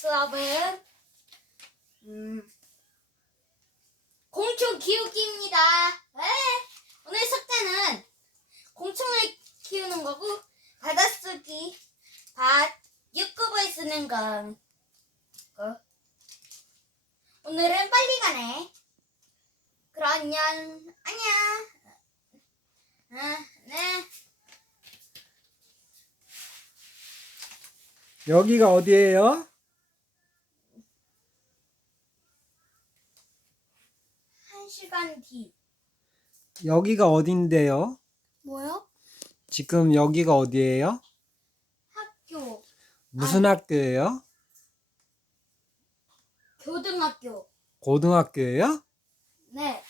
수업은 음, 공충 키우기입니다. 네. 오늘 숙제는 공충을 키우는 거고 받아쓰기 밭 6급을 쓰는 거. 거. 오늘은 빨리 가네. 그럼 안녕. 안녕. 아, 네. 여기가 어디예요? 한 시간 뒤. 여기가 어딘데요? 뭐요? 지금 여기가 어디예요? 학교. 무슨 학교예요? 교등학교. 고등학교예요? 네.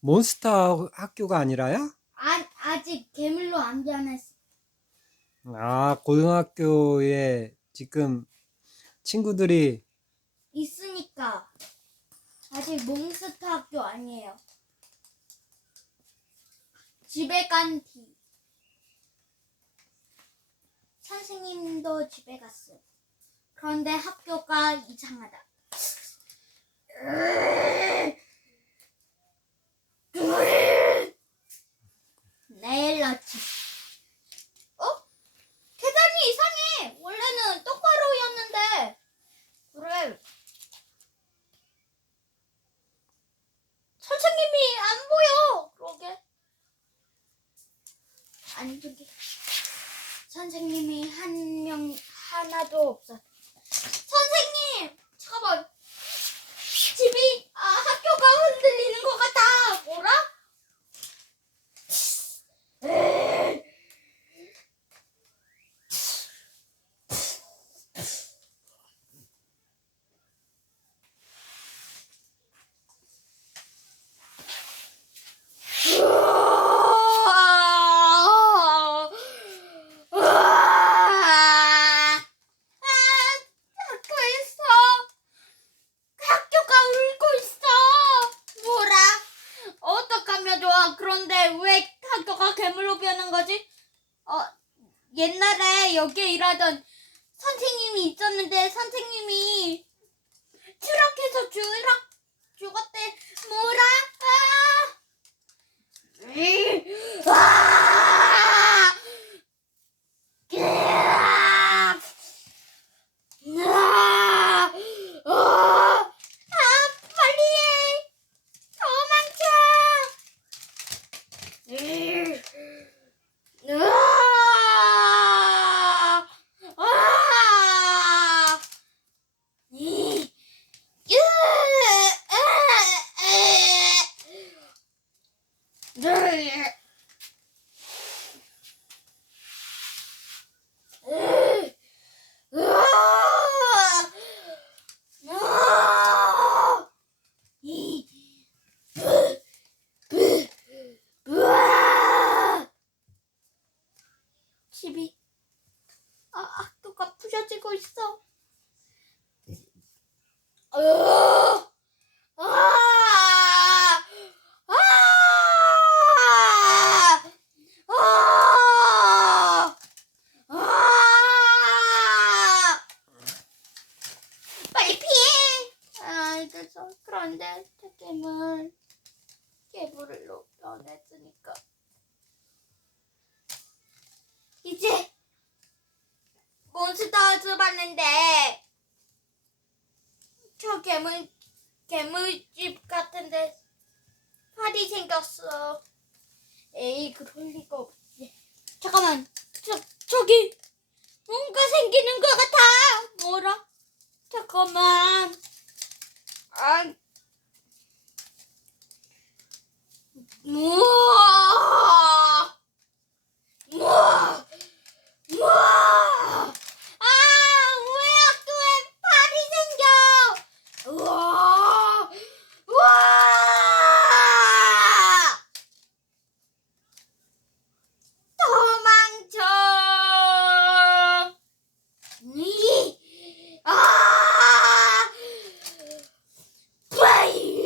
몬스터 학교가 아니라요? 아, 아직 괴물로 안 변했어. 아, 고등학교에 지금 친구들이 있으니까. 아직 몬스터 학교 아니에요. 집에 간 뒤. 선생님도 집에 갔어. 그런데 학교가 이상하다. 내일 아침. 이상해. 원래는 똑바로였는데. 그래. 선생님이 안 보여. 그러게. 안 저기. 선생님이 한 명 하나도 없어. 선생님, 잠깐만. 집이 아 학교가 흔들리는 것 같아. 뭐라? 에이. 학교에서 학교가 울고 있어. 뭐라? 어떡하면 좋아? 그런데 왜 학교가 괴물로 변한 거지? 어, 옛날에 여기에 일하던 선생님이 있었는데 선생님이 추락해서 추락 죽었대. 뭐라? 아! 으이, 아! 으아! 으아! 아! 아, 빨리 해! 도망쳐! 으이, 으아! 아! 이, 으, 으, 으. 으. 으. 으아! 으아! 이, 으, 으, 으아! 집이 아, 학교가 부셔지고 있어. 으아! 아! 아! 아! 아! 빨리 피해! 아, 그런데 태겜은 괴물로 변했으니까 이제 몬스터즈 봤는데 저 괴물 괴물집 같은데 팔이 생겼어. 에이 그럴 리가 없지. 잠깐만 저 저기 뭔가 생기는 것 같아. 뭐라? 잠깐만. 아. 우와. 우와. 우와. 아, 왜 학교에 팔이 생겨? 우와. 우와. 도망쳐. 이. 아. 푸!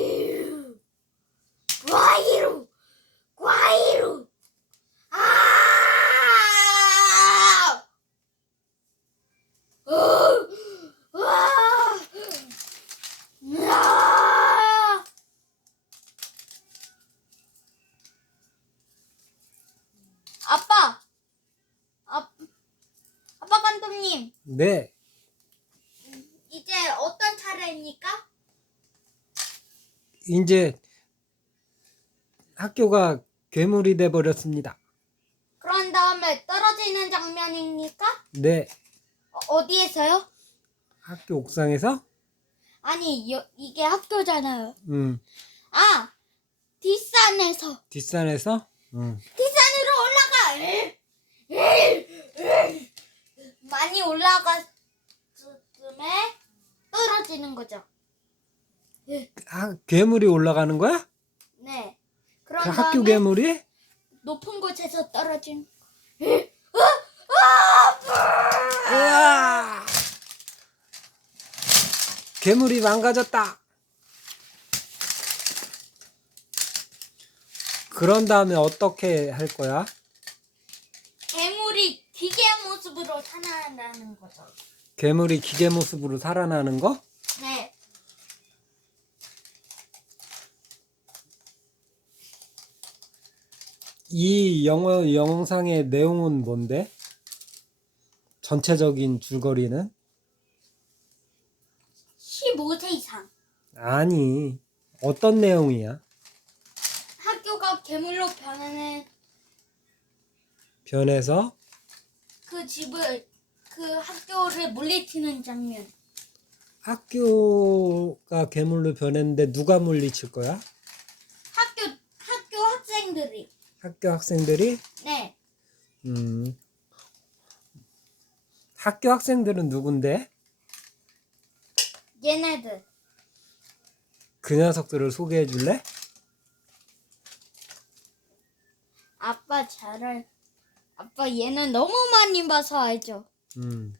네. 이제 어떤 차례입니까? 이제 학교가 괴물이 돼 버렸습니다. 그런 다음에 떨어지는 장면입니까? 네. 어, 어디에서요? 학교 옥상에서 아니 여, 이게 학교잖아요. 음, 아 뒷산에서 뒷산에서 음. 뒷산으로 올라가. 많이 올라갔음에 떨어지는 거죠. 아, 괴물이 올라가는 거야? 네. 그런 그 다음에 학교 괴물이? 높은 곳에서 떨어진. 우와! 괴물이 망가졌다. 그런 다음에 어떻게 할 거야? 괴물이 기계의 모습으로 살아난다는 거죠. 괴물이 기계 모습으로 살아나는 거? 네. 이 영어 영상의 내용은 뭔데? 전체적인 줄거리는? 15세 이상. 아니, 어떤 내용이야? 학교가 괴물로 변하는 변해서 그 집을 그 학교를 물리치는 장면. 학교가 괴물로 변했는데 누가 물리칠 거야? 학교 학교 학생들이. 학교 학생들이? 네. 음. 학교 학생들은 누군데? 얘네들. 그 녀석들을 소개해 줄래? 아빠 잘 알. 아빠 얘는 너무 많이 봐서 알죠. 음.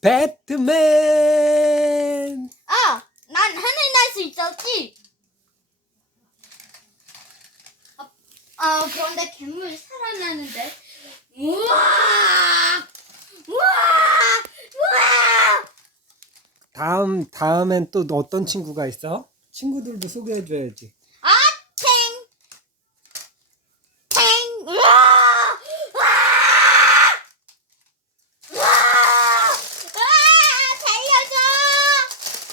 배트맨! 아, 난 하늘 날 수 있었지. 아, 그런데 괴물 살아나는데. 우와! 우와! 우와! 다음, 다음엔 또 어떤 친구가 있어? 친구들도 소개해 줘야지. 아, 탱! 탱! 우와! 우와! 우와! 우와! 살려줘!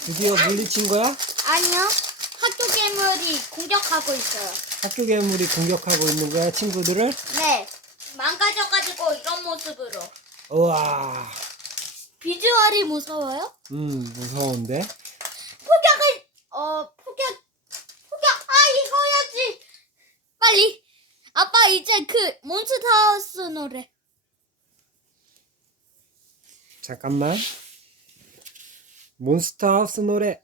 드디어 물리친 거야? 아니요. 학교 괴물이 공격하고 있어요. 학교 괴물이 공격하고 있는 거야, 친구들을? 네. 망가져가지고 이런 모습으로. 우와. 비주얼이 무서워요? 음, 무서운데? 폭격을, 어, 폭격, 폭격, 아, 이거야지. 빨리. 아빠, 이제 그 몬스터하우스 노래. 잠깐만. 몬스터 하우스 노래.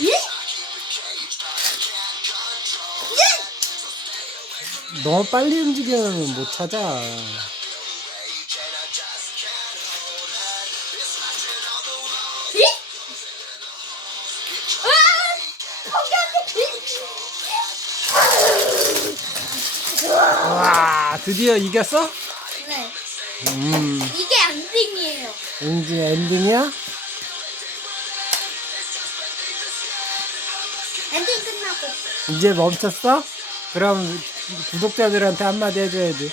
예? 너무 빨리 움직이면 못 찾아. 드디어 이겼어? 네. 음, 이게 엔딩이에요. 엔딩 엔딩이야? 엔딩 끝나고. 이제 멈췄어? 그럼 구독자들한테 한마디 해줘야지.